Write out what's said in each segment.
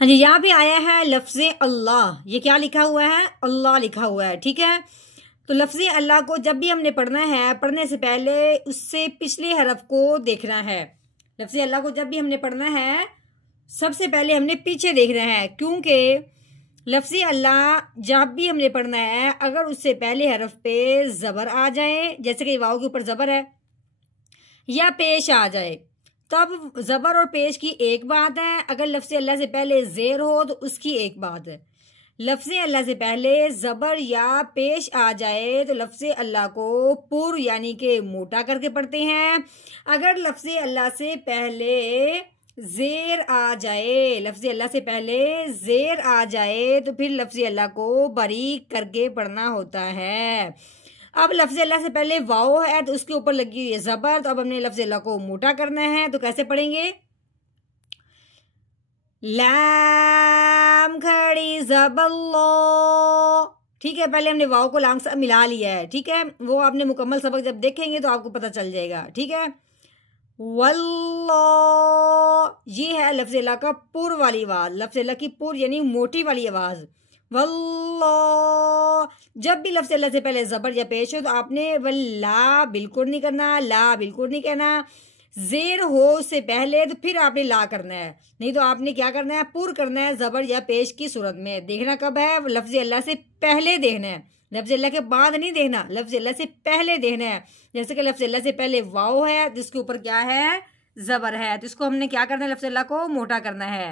हाँ जी, यहाँ पे आया है लफ्ज़ अल्लाह। ये क्या लिखा हुआ है? अल्लाह लिखा हुआ है। ठीक है, तो लफ्ज़ अल्लाह को जब भी हमने पढ़ना है, पढ़ने से पहले उससे पिछले हरफ को देखना है। लफ्ज़ अल्लाह को जब भी हमने पढ़ना है, सबसे पहले हमने पीछे देखना है, क्योंकि लफ्ज़ अल्लाह जब भी हमने पढ़ना है, अगर उससे पहले हरफ पे ज़बर आ जाए, जैसे कि वाव के ऊपर ज़बर है, या पेश आ जाए, तब ज़बर और पेश की एक बात है। अगर लफ्ज़ अल्लाह से पहले ज़ेर हो तो उसकी एक बात है। लफ्ज़ अल्लाह से पहले ज़बर या पेश आ जाए तो लफ्ज़ अल्लाह को पुर यानी कि मोटा करके पढ़ते हैं। अगर लफ्ज़ अल्लाह से पहले ज़ेर आ जाए, लफ्ज़ अल्लाह से पहले ज़ेर आ जाए तो फिर लफ्ज़ अल्लाह को बारीक करके पढ़ना होता है। अब लफ्ज़ अल्लाह से पहले वाओ है तो उसके ऊपर लगी हुई है ज़बर, तो अब हमने लफ्ज़ अल्लाह को मोटा करना है, तो कैसे पढ़ेंगे? लाम खड़ी ज़बल्लो। ठीक है, पहले हमने वाओ को लाम से मिला लिया है। ठीक है, वो आपने मुकम्मल सबक जब देखेंगे तो आपको पता चल जाएगा। ठीक है, वल्लो, ये है लफ्ज़ अल्लाह का पुर वाली आवाज़, लफ्ज़ अल्लाह की पुर यानी मोटी वाली आवाज़। वल्लो, जब भी लफ्ज़ अल्लाह से पहले ज़बर या पेश हो तो आपने वल्ला बिल्कुल नहीं करना, ला बिल्कुल नहीं कहना। ज़ेर हो उससे पहले तो फिर आपने ला करना है, नहीं तो आपने क्या करना है? पुर करना है ज़बर या पेश की सूरत में। देखना कब है? लफ्ज़ अल्लाह से पहले देखना है, लफ्ज़ अल्लाह के बाद नहीं देखना, लफ्ज़ अल्लाह से पहले देखना है। जैसे कि लफ्ज़ अल्लाह से पहले वाओ है जिसके ऊपर क्या है? ज़बर है, तो इसको हमने क्या करना है? लफ्ज़ अल्लाह को मोटा करना है।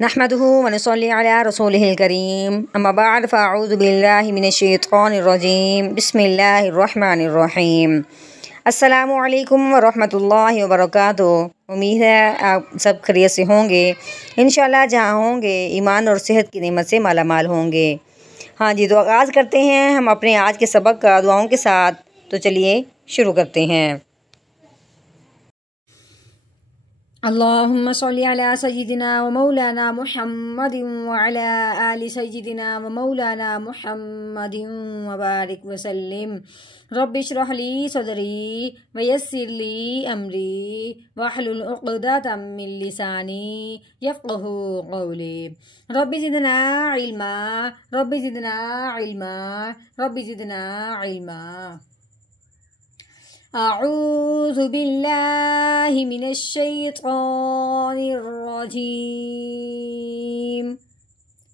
नहमदुहु व नसल्ली अला रसूलिहिल करीम, अम्मा बअद फ़अऊज़ु बिल्लाहि मिनश्शैतानिर रजीम, बिस्मिल्लाहिर रहमानिर रहीम। अस्सलामु अलैकुम व रहमतुल्लाहि व बरकातुहू। उम्मीद है आप सब खैरियत से होंगे। इंशाल्लाह जहाँ होंगे ईमान और सेहत की नेमत से माला माल होंगे। हाँ जी, तो आगाज़ करते हैं हम अपने आज के सबक का दुआओं के साथ। तो चलिए शुरू करते हैं। अल्लाहुम्मा सल्ली अला सय्यिदिना व मौलाना मुहम्मदिन व अला आलि सय्यिदिना व मौलाना मुहम्मदिन व बारिक व सल्लिम। रब्बि इश्रह ली सदरी व यस्सिर ली अमरी वहलुल उक़दतम मिन लिसानी यफ़क़हू क़ौली। Rabbi ज़िदना इल्मा, rabbi ज़िदना इल्मा, rabbi ज़िदना इल्मा। अऊज़ु बिल्लाहि मिनश्शैतानिर रजीम।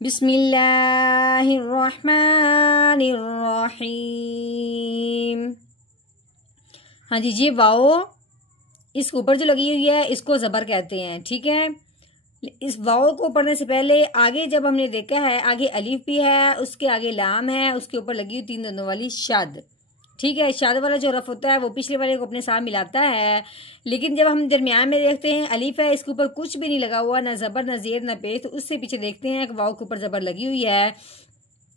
बिस्मिल्लाहिर रहमानिर रहीम। हाँ जी, ये वाओ इसके ऊपर जो लगी हुई है इसको ज़बर कहते हैं। ठीक है, इस वाओ को पढ़ने से पहले आगे जब हमने देखा है, आगे अलीफ भी है, उसके आगे लाम है, उसके ऊपर लगी हुई 3 दंदों वाली शद। ठीक है, शाद वाला जो रफ होता है वो पिछले वाले को अपने साथ मिलाता है, लेकिन जब हम दरमियान में देखते हैं अलीफ है, इसके ऊपर कुछ भी नहीं लगा हुआ, ना ज़बर ना ज़ेर ना पेश, तो उससे पीछे देखते हैं कि वाओ के ऊपर ज़बर लगी हुई है,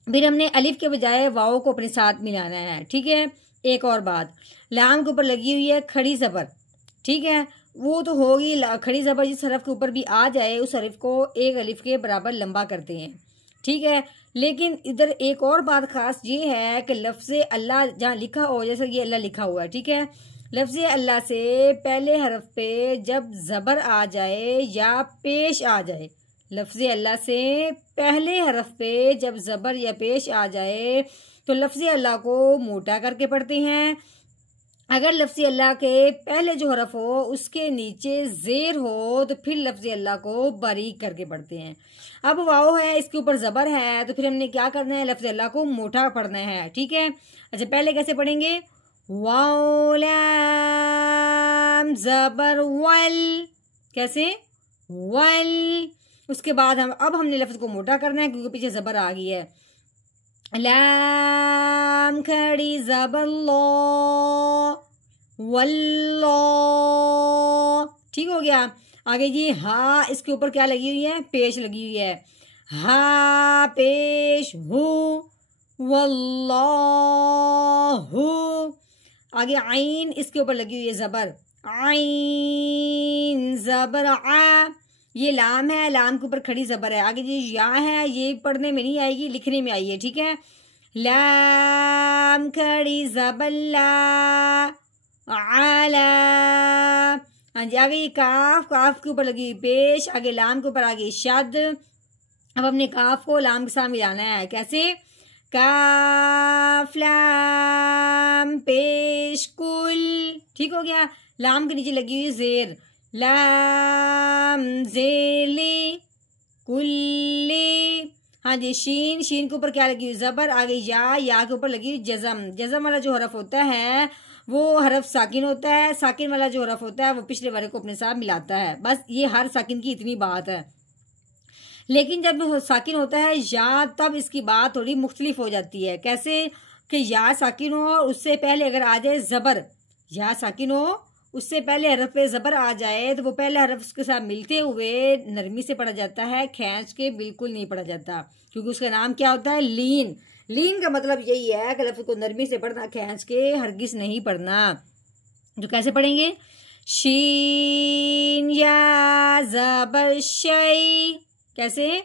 फिर हमने अलीफ के बजाय वाओ को अपने साथ मिलाना है। ठीक है, एक और बात, लाम के ऊपर लगी हुई है खड़ी ज़बर। ठीक है, वो तो होगी खड़ी ज़बर, जिस हरफ के ऊपर भी आ जाए उस हरफ को एक अलीफ के बराबर लंबा करते हैं। ठीक है, लेकिन इधर एक और बात खास ये है कि लफ्ज़ अल्लाह जहाँ लिखा हो, जैसे ये अल्लाह लिखा हुआ है, ठीक है, लफ्ज़ अल्लाह से पहले हरफ पे जब ज़बर आ जाए या पेश आ जाए, लफ्ज़ अल्लाह से पहले हरफ पे जब ज़बर या पेश आ जाए तो लफ्ज़ अल्लाह को मोटा करके पढ़ते हैं। अगर लफ्ज़ अल्लाह के पहले जो हरफ हो उसके नीचे ज़ेर हो तो फिर लफ्ज़ अल्लाह को बारीक करके पढ़ते हैं। अब वाओ है, इसके ऊपर ज़बर है, तो फिर हमने क्या करना है? लफ्ज़ अल्लाह को मोटा पढ़ना है। ठीक है, अच्छा पहले कैसे पढ़ेंगे? वाओ लाम ज़बर वल, कैसे? वल। उसके बाद अब हमने लफ्ज़ को मोटा करना है क्योंकि पीछे ज़बर आ गई है। लाम खड़ी ज़बर लो, वल्लो। ठीक हो गया। आगे जी हा, इसके ऊपर क्या लगी हुई है? पेश लगी हुई है, हा पेश हु, वल्लाहु। आगे आइन, इसके ऊपर लगी हुई है ज़बर, आइन ज़बर आ। ये लाम है, लाम के ऊपर खड़ी ज़बर है। आगे जी या है, ये पढ़ने में नहीं आएगी, लिखने में आई है। ठीक है, लाम खड़ी ज़बर ला, आला। हाँ जी, आगे ये काफ, काफ के ऊपर लगी हुई पेश, आगे लाम के ऊपर आगे शद। अब हमने काफ को लाम के साथ मिलाना है। कैसे? काफ लाम पेश कुल। ठीक हो गया। लाम के नीचे लगी हुई जेर, लाम जेले कुल्ले। हाँ जी, शीन, शीन के ऊपर क्या लगी हुई? जबर। आगे या के ऊपर लगी हुई जज़म। जज़म वाला जो हरफ होता है वो हरफ साकिन होता है। साकिन वाला जो हरफ होता है वो पिछले वाले को अपने साथ मिलाता है। बस ये हर साकिन की इतनी बात है। लेकिन जब साकिन होता है या, तब इसकी बात थोड़ी मुख्तलिफ हो जाती है। कैसे? कि या साकिन हो और उससे पहले अगर आ जाए जबर, या साकिन हो उससे पहले हरफ पे जबर आ जाए तो वो पहले हरफ उसके साथ मिलते हुए नरमी से पढ़ा जाता है, खींच के बिल्कुल नहीं पढ़ा जाता, क्योंकि उसका नाम क्या होता है? लीन। लीन का मतलब यही है कि लफ्ज़ को नरमी से पढ़ना, खींच के हरगिज नहीं पढ़ना। तो कैसे पढ़ेंगे? शीन या ज़बर शई। कैसे?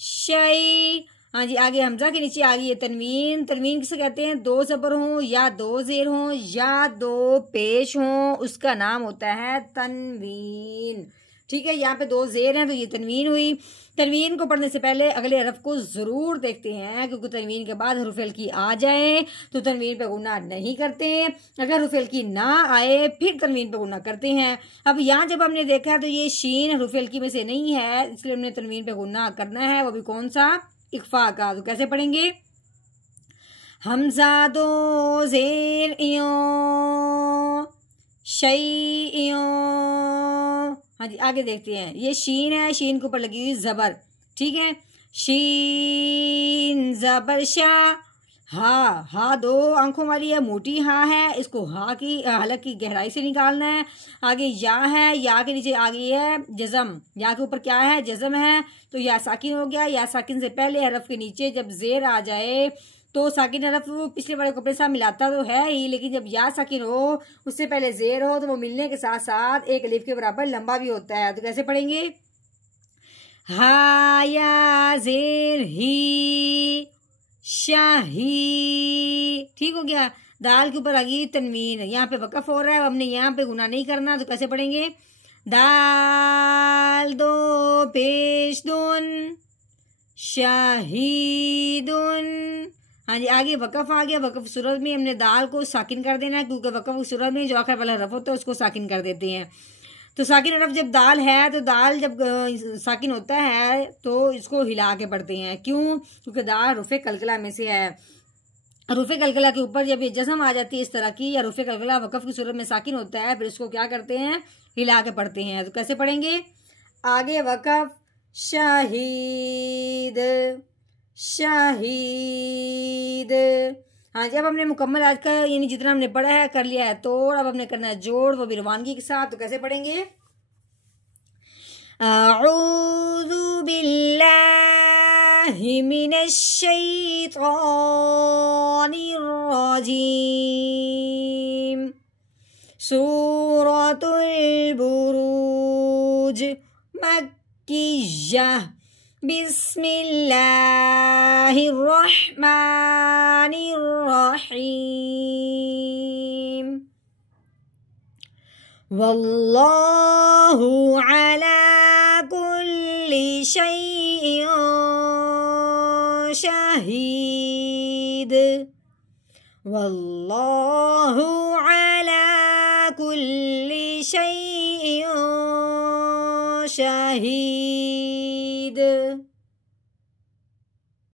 शई। हाँ जी, आगे हमजा के नीचे आ गई है तनवीन। तनवीन किसे कहते हैं? दो जबर हों या दो जेर हों या दो पेश हों, उसका नाम होता है तनवीन। ठीक है, यहाँ पे दो जेर हैं तो ये तनवीन हुई। तनवीन को पढ़ने से पहले अगले हरफ को जरूर देखते हैं, क्योंकि तनवीन के बाद हरूफ हल्की आ जाए तो तनवीन पे गुना नहीं करते हैं। अगर हरूफ हल्की ना आए फिर तनवीन पे गुना करते हैं। अब यहाँ जब हमने देखा तो ये शीन हरूफ हल्की में से नहीं है, इसलिए हमने तनवीन पे गुना करना है। वो भी कौन सा? इख्फा का। तो कैसे पढ़ेंगे? हमजा दो जेर इयो शई इयो। हाँ जी, आगे देखते हैं। ये शीन है, शीन के ऊपर लगी हुई जबर। ठीक है, शीन जबर शाह। हा दो आंखों वाली है, मोटी हा है, इसको हा की हलक की गहराई से निकालना है। आगे या है, या के नीचे आ गई है जज़म। या के ऊपर क्या है? जज़म है, तो या साकिन हो गया। या साकिन से पहले हरफ के नीचे जब जेर आ जाए तो साकिन हरफ वो पिछले वाले कपड़े साथ मिलाता तो है ही, लेकिन जब या साकिन हो उससे पहले जेर हो तो वो मिलने के साथ साथ एक अलिफ के बराबर लंबा भी होता है। तो कैसे पढ़ेंगे? हा या जेर ही शाही। ठीक हो गया। दाल के ऊपर आ गई तनवीन, यहाँ पे वक़फ़ हो रहा है, हमने यहाँ पे गुना नहीं करना। तो कैसे पढ़ेंगे? दाल दो पेश दुन शाहीदुन। हाँ जी, आगे वक़फ़ आ गया। वक़फ़ सूरत में हमने दाल को साकिन कर देना है, क्योंकि वक़फ़ सूरत में जो आखिर वाला हरफ होता है उसको साकिन कर देते हैं। तो साकिन हरफ जब दाल है तो दाल जब साकिन होता है तो इसको हिला के पढ़ते हैं। क्यों? क्योंकि दाल रुफ़े कलकला में से है। रुफ़े कलकला के ऊपर जब ये जज़म आ जाती है इस तरह की, या रुफ़े कलकला वक़फ़ की सूरत में साकिन होता है, फिर इसको क्या करते हैं? हिला के पढ़ते हैं। तो कैसे पढ़ेंगे? आगे वक़फ़ शाहीद शाहीद। हाँ जी, अब हमने मुकम्मल आज का यानी जितना हमने पढ़ा है कर लिया है तोड़। अब हमने करना है जोड़, वो भी रवानगी के साथ। तो कैसे पढ़ेंगे? अऊज़ु बिल्लाहि मिनश शैतानिर रजीम। सूरतुल बुरूज मक्किय्यह। बिस्मिल्लाहिर्रहमानिर्रहीम। वल्लाहु अला कुल्ली शैइन शहीद। वल्लाहु अला कुल्ली शैइन शहीद।